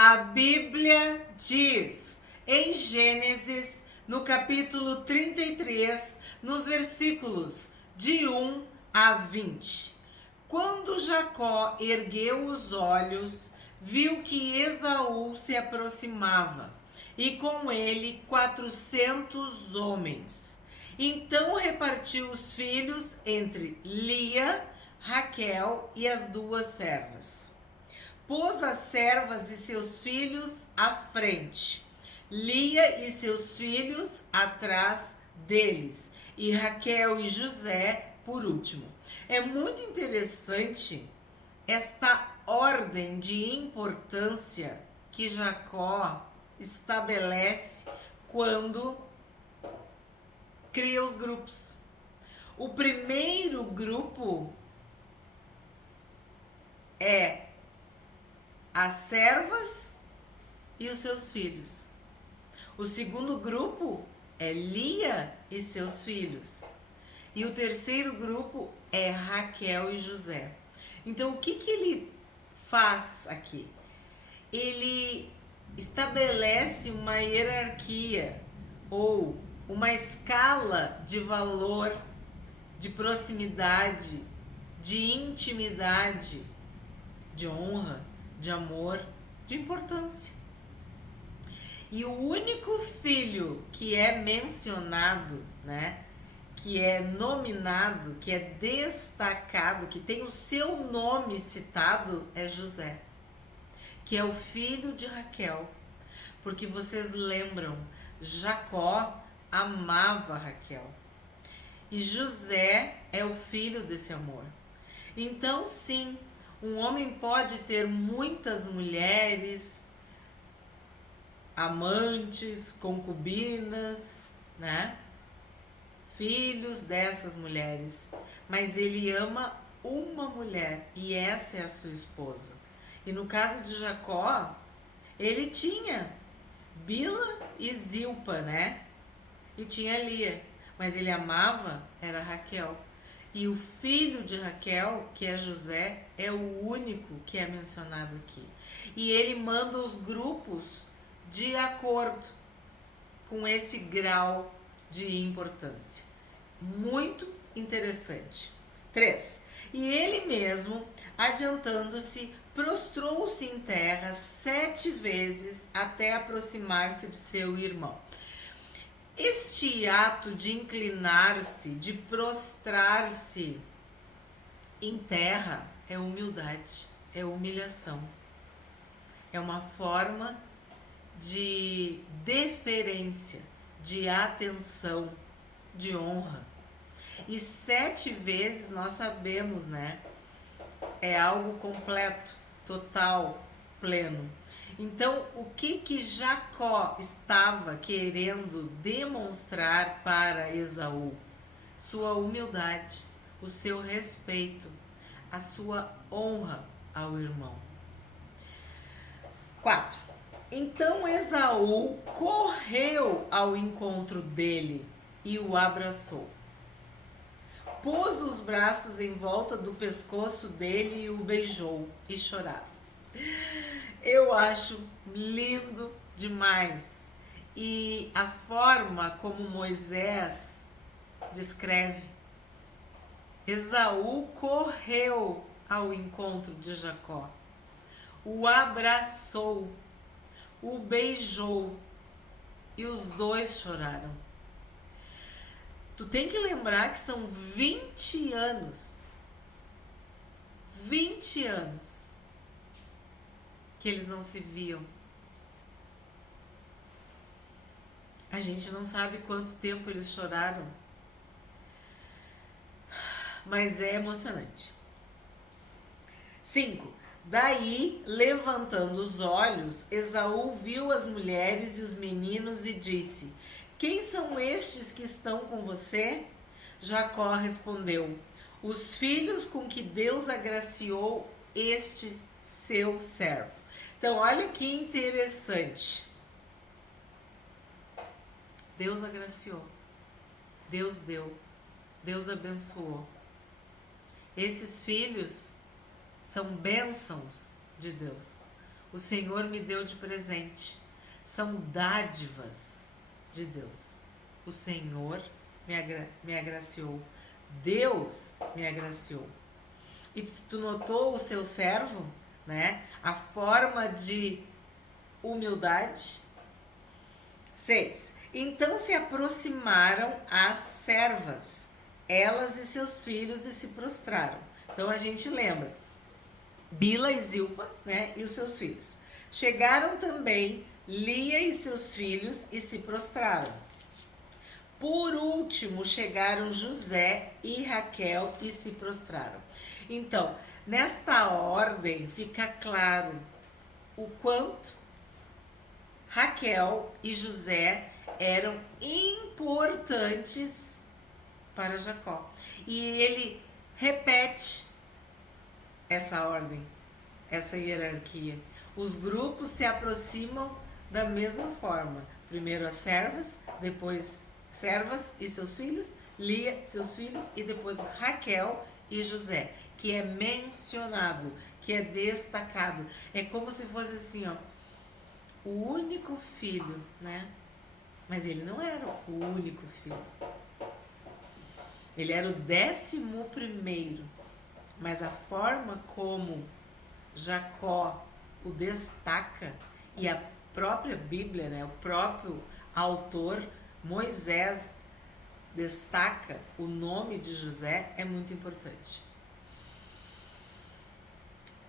A Bíblia diz em Gênesis, no capítulo 33, nos versículos de 1 a 20. Quando Jacó ergueu os olhos, viu que Esaú se aproximava, e com ele 400 homens. Então repartiu os filhos entre Lia, Raquel e as duas servas. Pôs as servas e seus filhos à frente, Lia e seus filhos atrás deles, e Raquel e José por último. É muito interessante esta ordem de importância que Jacó estabelece quando cria os grupos. O primeiro grupo é as servas e os seus filhos. O segundo grupo é Lia e seus filhos. E o terceiro grupo é Raquel e José. Então, o que ele faz aqui? Ele estabelece uma hierarquia ou uma escala de valor, de proximidade, de intimidade, de honra, de amor, de importância. E o único filho que é mencionado, né, que é nominado, que é destacado, que tem o seu nome citado, é José, que é o filho de Raquel. Porque vocês lembram, Jacó amava Raquel. E José é o filho desse amor. Então, sim, um homem pode ter muitas mulheres, amantes, concubinas, né? Filhos dessas mulheres, mas ele ama uma mulher e essa é a sua esposa. E no caso de Jacó, ele tinha Bila e Zilpa, né? E tinha Lia, mas ele amava era Raquel. E o filho de Raquel, que é José, é o único que é mencionado aqui. E ele manda os grupos de acordo com esse grau de importância. Muito interessante. 3. E ele mesmo, adiantando-se, prostrou-se em terra 7 vezes até aproximar-se de seu irmão. Este ato de inclinar-se, de prostrar-se em terra é humildade, é humilhação. É uma forma de deferência, de atenção, de honra. E 7 vezes nós sabemos, né? É algo completo, total, pleno. Então, o que Jacó estava querendo demonstrar para Esaú? Sua humildade, o seu respeito, a sua honra ao irmão. 4. Então Esaú correu ao encontro dele e o abraçou. Pôs os braços em volta do pescoço dele e o beijou e chorava. Eu acho lindo demais. E a forma como Moisés descreve. Esaú correu ao encontro de Jacó, o abraçou, o beijou e os dois choraram. Tu tem que lembrar que são 20 anos. 20 anos que eles não se viam. A gente não sabe quanto tempo eles choraram, mas é emocionante. 5. Daí, levantando os olhos, Esaú viu as mulheres e os meninos e disse: quem são estes que estão com você? Jacó respondeu: os filhos com que Deus agraciou este seu servo. Então, olha que interessante. Deus agraciou, Deus deu, Deus abençoou. Esses filhos são bênçãos de Deus. o Senhor me deu de presente. São dádivas de Deus. O Senhor me agraciou. Deus me agraciou. E tu notou o seu servo, né? A forma de humildade. 6. Então se aproximaram as servas, elas e seus filhos, e se prostraram. Então a gente lembra, Bila e Zilpa, né? E os seus filhos. Chegaram também Lia e seus filhos e se prostraram. Por último, chegaram José e Raquel e se prostraram. Então, nesta ordem, fica claro o quanto Raquel e José eram importantes para Jacó. E ele repete essa ordem, essa hierarquia. Os grupos se aproximam da mesma forma. Primeiro as servas, depois servas e seus filhos, Lia, seus filhos, e depois Raquel e José, que é mencionado, que é destacado. É como se fosse assim, ó, o único filho, né? Mas ele não era o único filho. Ele era o 11º. Mas a forma como Jacó o destaca, e a própria Bíblia, né, o próprio autor, Moisés, destaca o nome de José, é muito importante.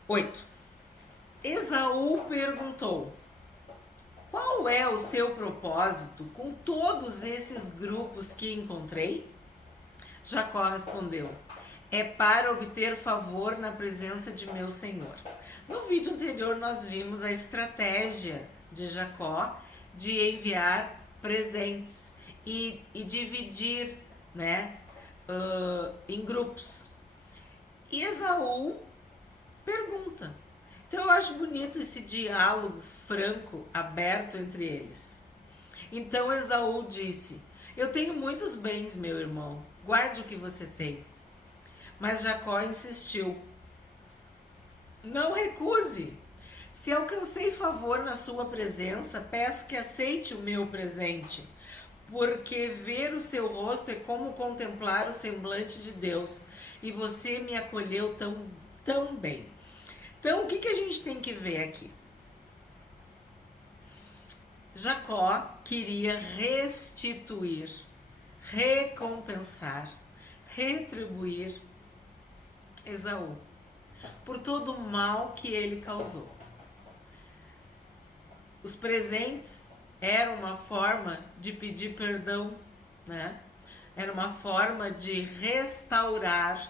8. Esaú perguntou: qual é o seu propósito com todos esses grupos que encontrei? Jacó respondeu: é para obter favor na presença de meu senhor. No vídeo anterior nós vimos a estratégia de Jacó de enviar presentes e dividir, né, em grupos. E Esaú pergunta. Então eu acho bonito esse diálogo franco, aberto entre eles. Então Esaú disse: eu tenho muitos bens, meu irmão, guarde o que você tem. Mas Jacó insistiu: não recuse. Se alcancei favor na sua presença, peço que aceite o meu presente, porque ver o seu rosto é como contemplar o semblante de Deus, e você me acolheu tão bem. Então, o que a gente tem que ver aqui? Jacó queria restituir, recompensar, retribuir Esaú por todo o mal que ele causou. Os presentes eram uma forma de pedir perdão, né? Era uma forma de restaurar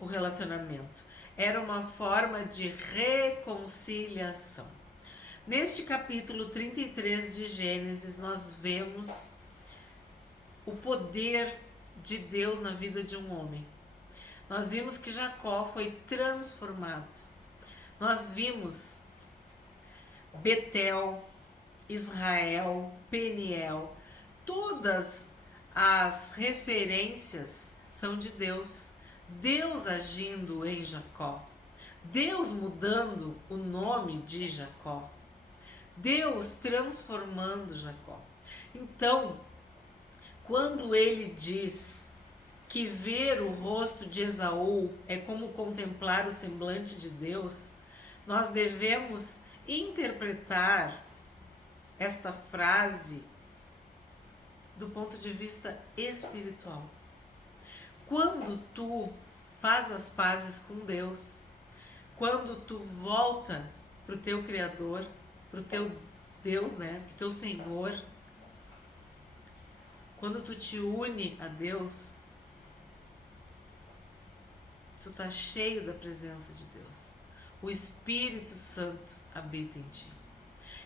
o relacionamento. Era uma forma de reconciliação. Neste capítulo 33 de Gênesis, nós vemos o poder de Deus na vida de um homem. Nós vimos que Jacó foi transformado. Nós vimos Betel, Israel, Peniel, todas as referências são de Deus. Deus agindo em Jacó, Deus mudando o nome de Jacó, Deus transformando Jacó. Então, quando ele diz que ver o rosto de Esaú é como contemplar o semblante de Deus, nós devemos interpretar esta frase do ponto de vista espiritual. Quando tu faz as pazes com Deus, quando tu volta para o teu Criador, para o teu Deus, né, para o teu Senhor, quando tu te une a Deus, tu tá cheio da presença de Deus. O Espírito Santo habita em ti.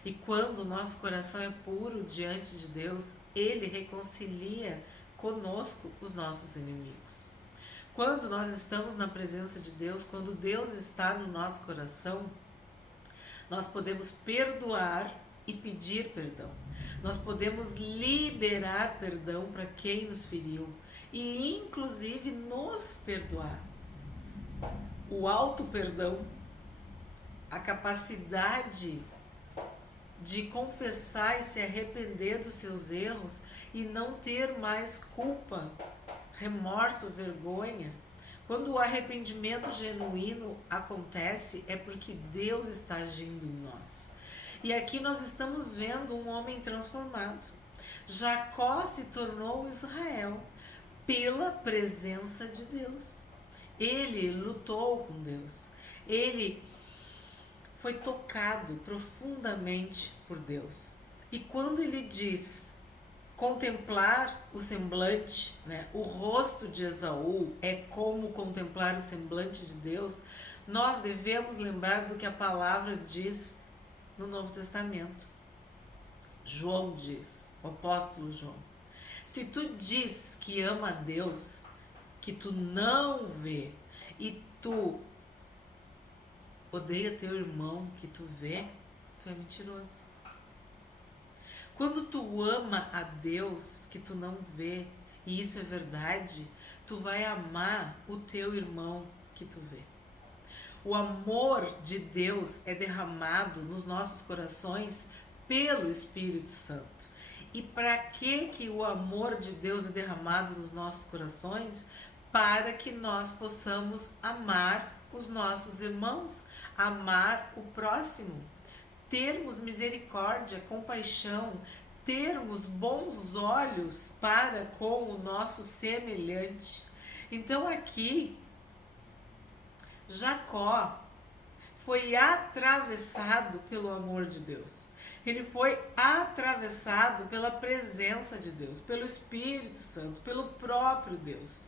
E quando o nosso coração é puro diante de Deus, Ele reconcilia conosco os nossos inimigos. Quando nós estamos na presença de Deus, quando Deus está no nosso coração, nós podemos perdoar e pedir perdão. Nós podemos liberar perdão para quem nos feriu e inclusive nos perdoar. O auto-perdão a capacidade de confessar e se arrepender dos seus erros e não ter mais culpa, remorso, vergonha. Quando o arrependimento genuíno acontece, é porque Deus está agindo em nós. E aqui nós estamos vendo um homem transformado. Jacó se tornou Israel pela presença de Deus. Ele lutou com Deus. Ele foi tocado profundamente por Deus. E quando ele diz contemplar o semblante, né, o rosto de Esaú é como contemplar o semblante de Deus, nós devemos lembrar do que a palavra diz no Novo Testamento. João diz, o apóstolo João, se tu diz que ama a Deus, que tu não vê, e tu odeia teu irmão que tu vê, tu é mentiroso. Quando tu ama a Deus que tu não vê, e isso é verdade, tu vai amar o teu irmão que tu vê. O amor de Deus é derramado nos nossos corações pelo Espírito Santo. E para que o amor de Deus é derramado nos nossos corações? Para que nós possamos amar os nossos irmãos, amar o próximo, termos misericórdia, compaixão, termos bons olhos para com o nosso semelhante. Então aqui, Jacó foi atravessado pelo amor de Deus. Ele foi atravessado pela presença de Deus, pelo Espírito Santo, pelo próprio Deus.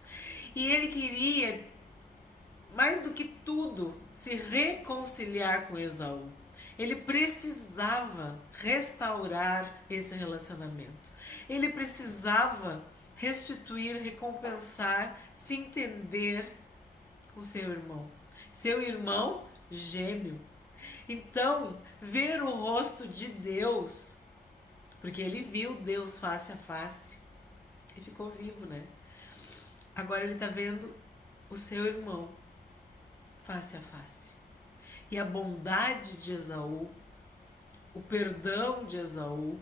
E ele queria, mais do que tudo, se reconciliar com Esaú. Ele precisava restaurar esse relacionamento. Ele precisava restituir, recompensar, se entender com seu irmão. Seu irmão gêmeo. Então, ver o rosto de Deus, porque ele viu Deus face a face e ficou vivo, né? Agora ele está vendo o seu irmão face a face. E a bondade de Esaú, o perdão de Esaú,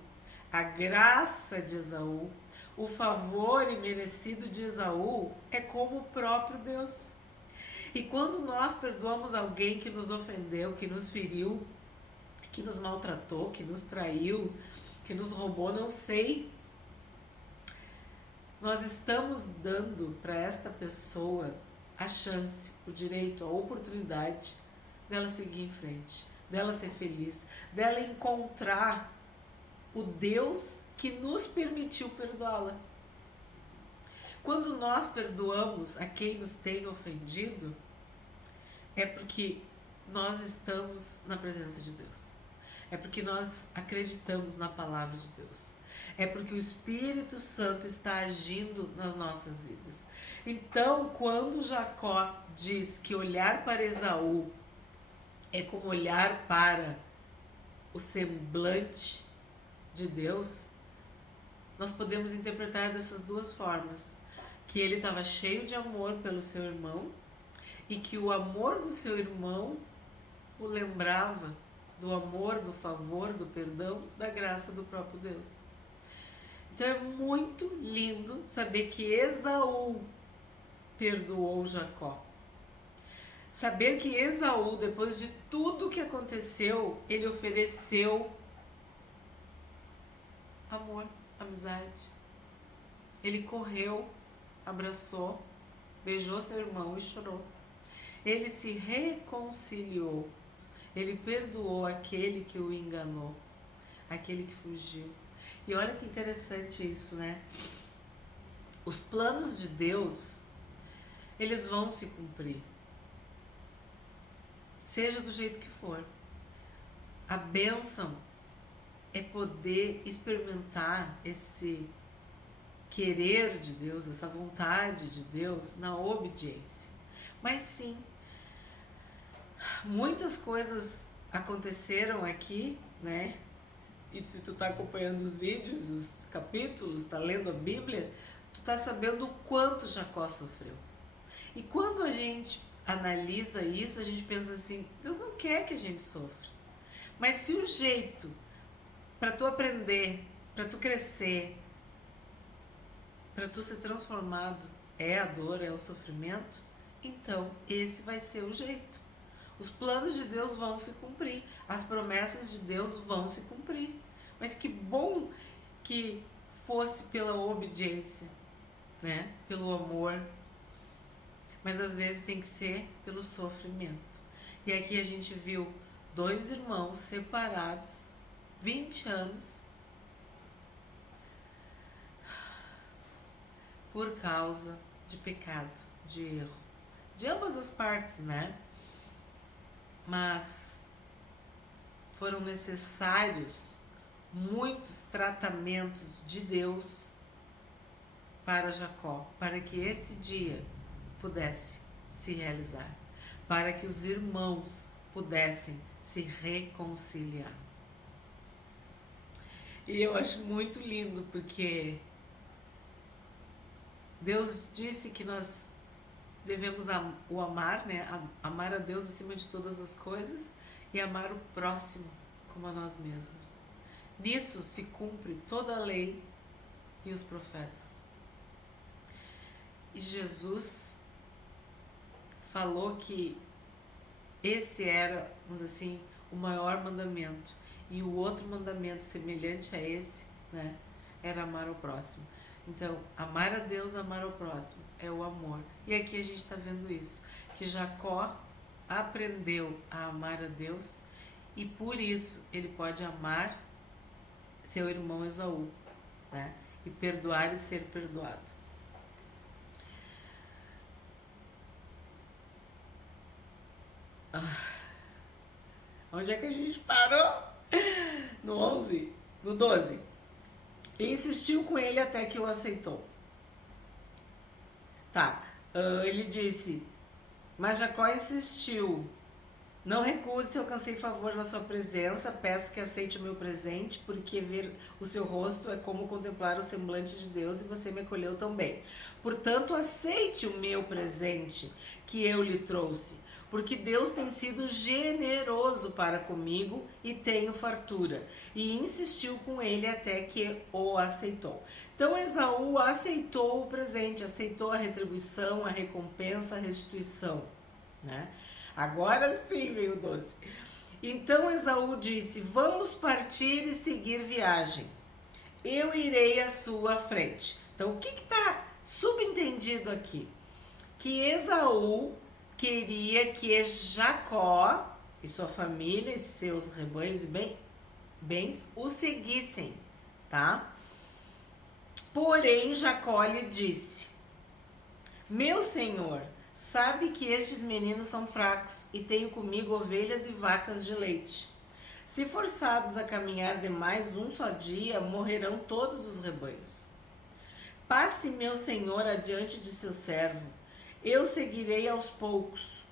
a graça de Esaú, o favor imerecido de Esaú é como o próprio Deus. E quando nós perdoamos alguém que nos ofendeu, que nos feriu, que nos maltratou, que nos traiu, que nos roubou, não sei, nós estamos dando para esta pessoa a chance, o direito, a oportunidade dela seguir em frente, dela ser feliz, dela encontrar o Deus que nos permitiu perdoá-la. Quando nós perdoamos a quem nos tem ofendido, é porque nós estamos na presença de Deus. É porque nós acreditamos na palavra de Deus. É porque o Espírito Santo está agindo nas nossas vidas. Então, quando Jacó diz que olhar para Esaú é como olhar para o semblante de Deus, nós podemos interpretar dessas duas formas. Que ele estava cheio de amor pelo seu irmão e que o amor do seu irmão o lembrava do amor, do favor, do perdão, da graça do próprio Deus. Então é muito lindo saber que Esaú perdoou Jacó. Saber que Esaú, depois de tudo que aconteceu, ele ofereceu amor, amizade. Ele correu, abraçou, beijou seu irmão e chorou. Ele se reconciliou. Ele perdoou aquele que o enganou, aquele que fugiu. E olha que interessante isso, né? Os planos de Deus, eles vão se cumprir. Seja do jeito que for. A bênção é poder experimentar esse querer de Deus, essa vontade de Deus na obediência. Mas sim, muitas coisas aconteceram aqui, né? E se tu tá acompanhando os vídeos, os capítulos, tá lendo a Bíblia, tu tá sabendo o quanto Jacó sofreu. E quando a gente analisa isso, a gente pensa assim, Deus não quer que a gente sofra. Mas se o jeito para tu aprender, para tu crescer, para tu ser transformado é a dor, é o sofrimento, então esse vai ser o jeito. Os planos de Deus vão se cumprir, as promessas de Deus vão se cumprir. Mas que bom que fosse pela obediência, né? Pelo amor. Mas às vezes tem que ser pelo sofrimento. E aqui a gente viu 2 irmãos separados, 20 anos, por causa de pecado, de erro. De ambas as partes, né? Mas foram necessários muitos tratamentos de Deus para Jacó, para que esse dia pudesse se realizar, para que os irmãos pudessem se reconciliar. E eu acho muito lindo, porque Deus disse que nós devemos o amar, né? Amar a Deus acima de todas as coisas e amar o próximo como a nós mesmos. Nisso se cumpre toda a lei e os profetas. E Jesus falou que esse era, vamos dizer assim, o maior mandamento. E o outro mandamento semelhante a esse, né, era amar o próximo. Então, amar a Deus, amar ao próximo, é o amor. E aqui a gente está vendo isso, que Jacó aprendeu a amar a Deus e por isso ele pode amar seu irmão Esaú, né? E perdoar e ser perdoado. Onde é que a gente parou? No 11? No 12. E insistiu com ele até que o aceitou. Tá. Ele disse, mas Jacó insistiu. Não recuse se alcancei favor na sua presença, peço que aceite o meu presente, porque ver o seu rosto é como contemplar o semblante de Deus e você me acolheu tão bem. Portanto, aceite o meu presente que eu lhe trouxe, porque Deus tem sido generoso para comigo e tenho fartura. E insistiu com ele até que o aceitou. Então Esaú aceitou o presente, aceitou a retribuição, a recompensa, a restituição, né? Agora sim veio o 12. Então Esaú disse, vamos partir e seguir viagem. Eu irei à sua frente. Então o que está subentendido aqui? Que Esaú queria que Jacó e sua família e seus rebanhos e bens o seguissem, tá? Porém Jacó lhe disse, meu senhor, sabe que estes meninos são fracos e tenho comigo ovelhas e vacas de leite. Se forçados a caminhar demais um só dia, morrerão todos os rebanhos. Passe meu senhor adiante de seu servo, eu seguirei aos poucos,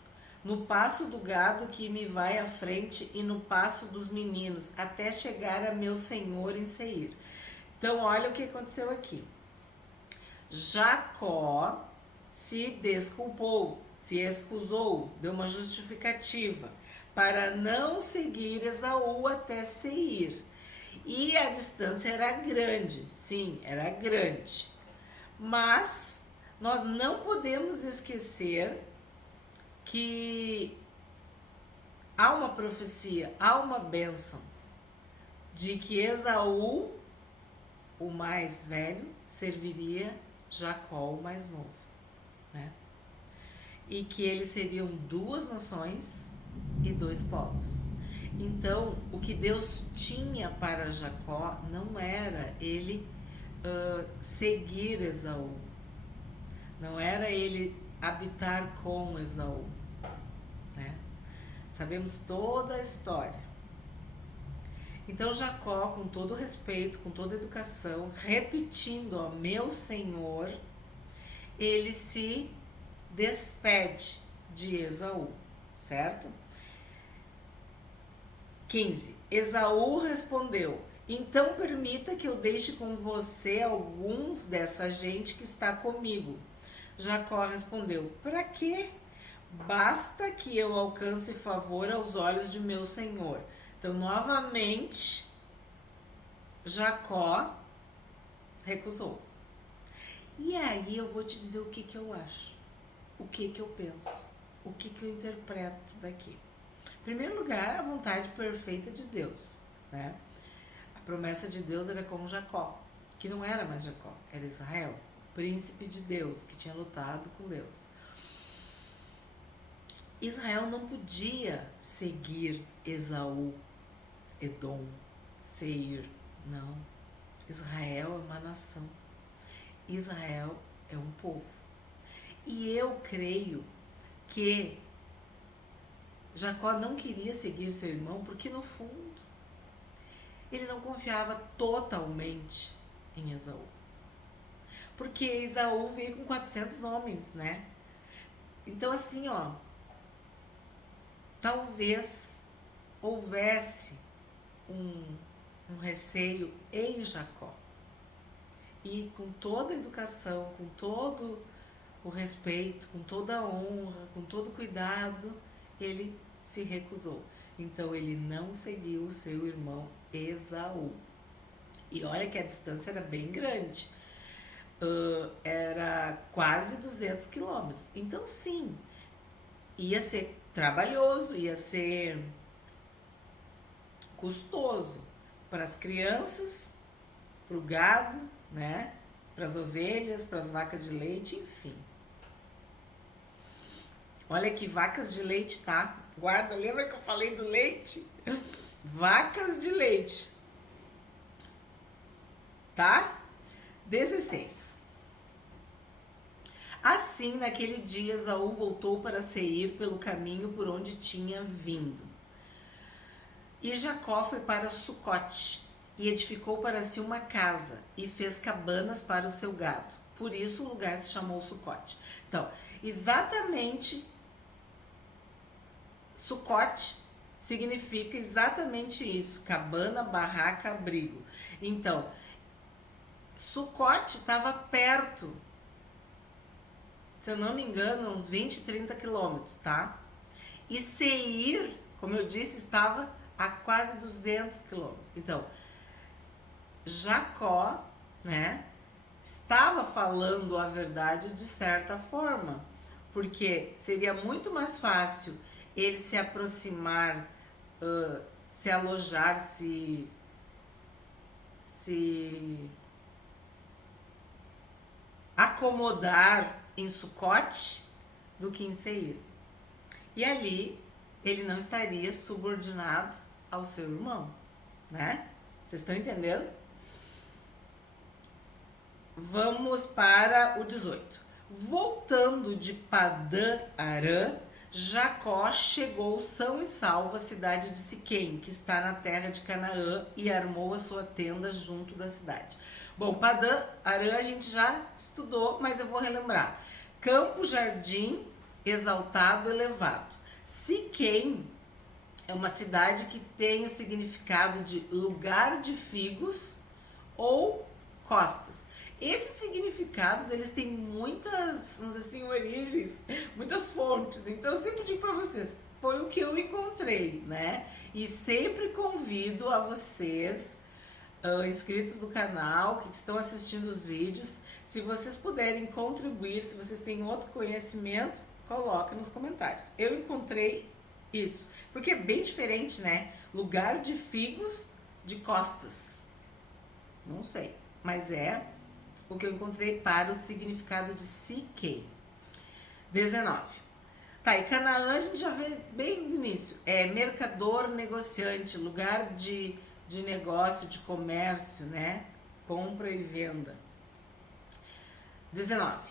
no passo do gado que me vai à frente e no passo dos meninos, até chegar a meu senhor em Seir. Então olha o que aconteceu aqui. Jacó se desculpou, se excusou, deu uma justificativa para não seguir Esaú até Seir. E a distância era grande, sim, era grande. Mas nós não podemos esquecer que há uma profecia, há uma bênção de que Esaú, o mais velho, serviria Jacó, o mais novo. Né? E que eles seriam 2 nações e 2 povos. Então, o que Deus tinha para Jacó não era ele seguir Esaú, não era ele habitar com Esaú, né? Sabemos toda a história. Então Jacó, com todo respeito, com toda educação, repetindo, ó, meu senhor, ele se despede de Esaú, certo? 15. Esaú respondeu, então permita que eu deixe com você alguns dessa gente que está comigo. Jacó respondeu, para quê? basta que eu alcance favor aos olhos de meu senhor. Então, novamente, Jacó recusou. E aí eu vou te dizer o que eu acho, o que eu penso, o que eu interpreto daqui. Em primeiro lugar, a vontade perfeita de Deus, né? A promessa de Deus era com Jacó, que não era mais Jacó, era Israel, príncipe de Deus, que tinha lutado com Deus. Israel não podia seguir Esaú, Edom, Seir, não. Israel é uma nação. Israel é um povo. E eu creio que Jacó não queria seguir seu irmão porque, no fundo, ele não confiava totalmente em Esaú. Porque Esaú veio com 400 homens, né? Então, assim, ó, talvez houvesse um receio em Jacó. E com toda a educação, com todo o respeito, com toda a honra, com todo o cuidado, ele se recusou. Então ele não seguiu o seu irmão Esaú. E olha que a distância era bem grande. Era quase 200 quilômetros. Então sim, ia ser trabalhoso, ia ser custoso para as crianças, para o gado, né? Para as ovelhas, para as vacas de leite, enfim. Olha aqui, vacas de leite, tá? Guarda, lembra que eu falei do leite? Vacas de leite. Tá? 16. Assim, naquele dia, Esaú voltou para Seir pelo caminho por onde tinha vindo. E Jacó foi para Sucote e edificou para si uma casa e fez cabanas para o seu gado. Por isso o lugar se chamou Sucote. Então, exatamente, Sucote significa exatamente isso, cabana, barraca, abrigo. Então, Sucote estava perto, se eu não me engano, uns 20, 30 quilômetros, tá? E Seir, como eu disse, estava a quase 200 quilômetros. Então, Jacó, né, estava falando a verdade de certa forma, porque seria muito mais fácil ele se aproximar, se alojar, se acomodar em Sucote do que em Seir. E ali ele não estaria subordinado ao seu irmão, né? Vocês estão entendendo? Vamos para o 18. Voltando de Padã Arã, Jacó chegou são e salvo à cidade de Siquém, que está na terra de Canaã, e armou a sua tenda junto da cidade. Bom, Padã Arã a gente já estudou, mas eu vou relembrar. Campo, jardim, exaltado, elevado. Siquém é uma cidade que tem o significado de lugar de figos ou costas. Esses significados, eles têm muitas, vamos dizer assim, origens, muitas fontes. Então, eu sempre digo para vocês, foi o que eu encontrei, né? E sempre convido a vocês, inscritos do canal, que estão assistindo os vídeos, se vocês puderem contribuir, se vocês têm outro conhecimento, coloca nos comentários. Eu encontrei isso, porque é bem diferente, né? Lugar de figos de costas. Não sei, mas é o que eu encontrei para o significado de Siquém. 19. Tá, e Canaã a gente já vê bem do início. É mercador, negociante, lugar de negócio, de comércio, né? Compra e venda. 19.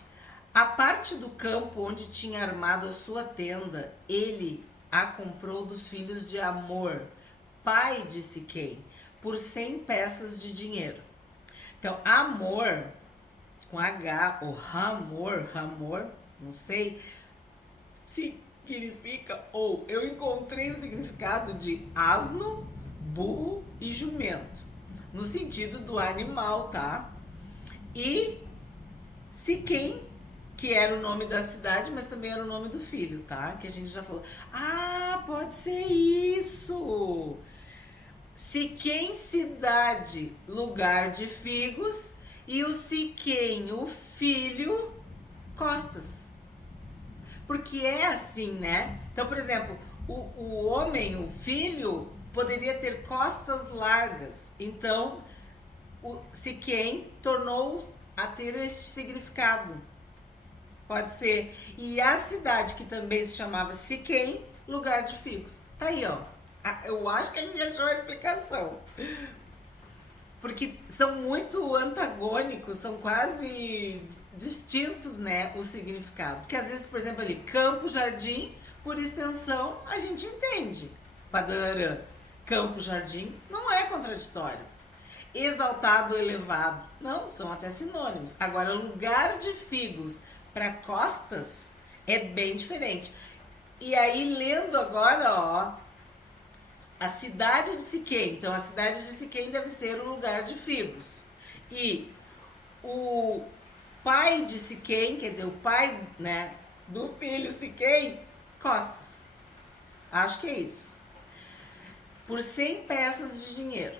A parte do campo onde tinha armado a sua tenda, ele a comprou dos filhos de Amor, pai de Siquém, por 100 peças de dinheiro. Então, Amor, com H, ou Ramor, não sei, significa, ou eu encontrei o significado de asno, burro e jumento, no sentido do animal, tá? E Siquém que era o nome da cidade, mas também era o nome do filho, tá? Que a gente já falou. Ah, pode ser isso! Siquém, cidade, lugar de figos, e o Siquém, o filho, costas. Porque é assim, né? Então, por exemplo, o homem, o filho, poderia ter costas largas. Então, o Siquém tornou a ter este significado. Pode ser. E a cidade, que também se chamava Siquém, lugar de figos. Tá aí, ó. Eu acho que a gente achou a explicação. Porque são muito antagônicos, são quase distintos, né, o significado. Porque às vezes, por exemplo, ali, campo, jardim, por extensão, a gente entende. Padarã, campo, jardim, não é contraditório. Exaltado, elevado, não, são até sinônimos. Agora, lugar de figos para costas é bem diferente. E aí, lendo agora, ó, a cidade de Siquém. Então, a cidade de Siquém deve ser o lugar de figos. E o pai de Siquém, quer dizer, o pai, né, do filho Siquém, costas. Acho que é isso. Por 100 peças de dinheiro.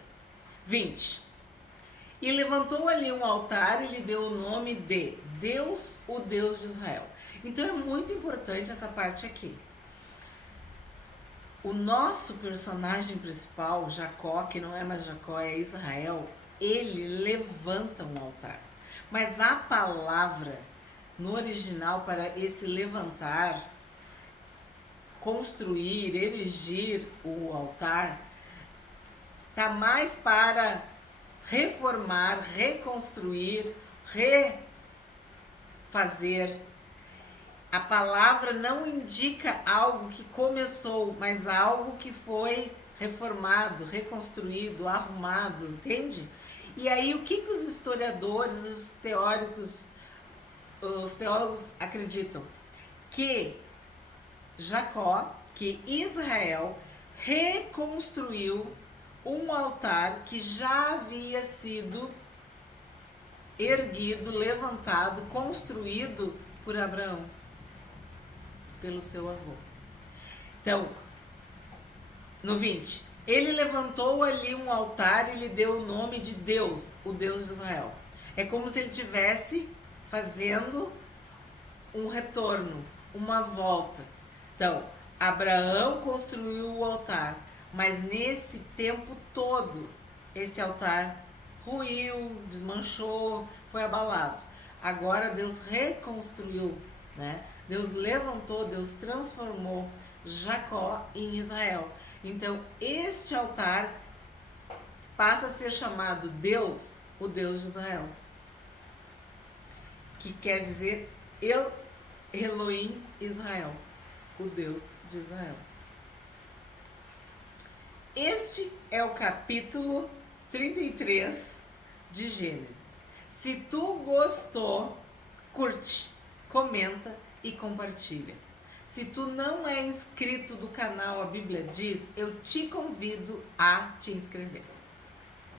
20. E levantou ali um altar e lhe deu o nome de Deus, o Deus de Israel. Então, é muito importante essa parte aqui. O nosso personagem principal, Jacó, que não é mais Jacó, é Israel, ele levanta um altar. Mas a palavra no original para esse levantar, construir, erigir o altar, tá mais para reformar, reconstruir, refazer. A palavra não indica algo que começou, mas algo que foi reformado, reconstruído, arrumado, entende? E aí o que os historiadores, os teólogos acreditam? Que Jacó, que Israel reconstruiu um altar que já havia sido erguido, levantado, construído por Abraão, pelo seu avô. Então, no 20, ele levantou ali um altar e lhe deu o nome de Deus, o Deus de Israel. É como se ele estivesse fazendo um retorno, uma volta. Então, Abraão construiu o altar, mas nesse tempo todo, esse altar ruiu, desmanchou, foi abalado. Agora Deus reconstruiu, né? Deus levantou, Deus transformou Jacó em Israel. Então, este altar passa a ser chamado Deus, o Deus de Israel. Que quer dizer Elohim Israel, o Deus de Israel. Este é o capítulo 33 de Gênesis. Se tu gostou, curte, comenta e compartilha. Se tu não é inscrito do canal A Bíblia Diz, eu te convido a te inscrever.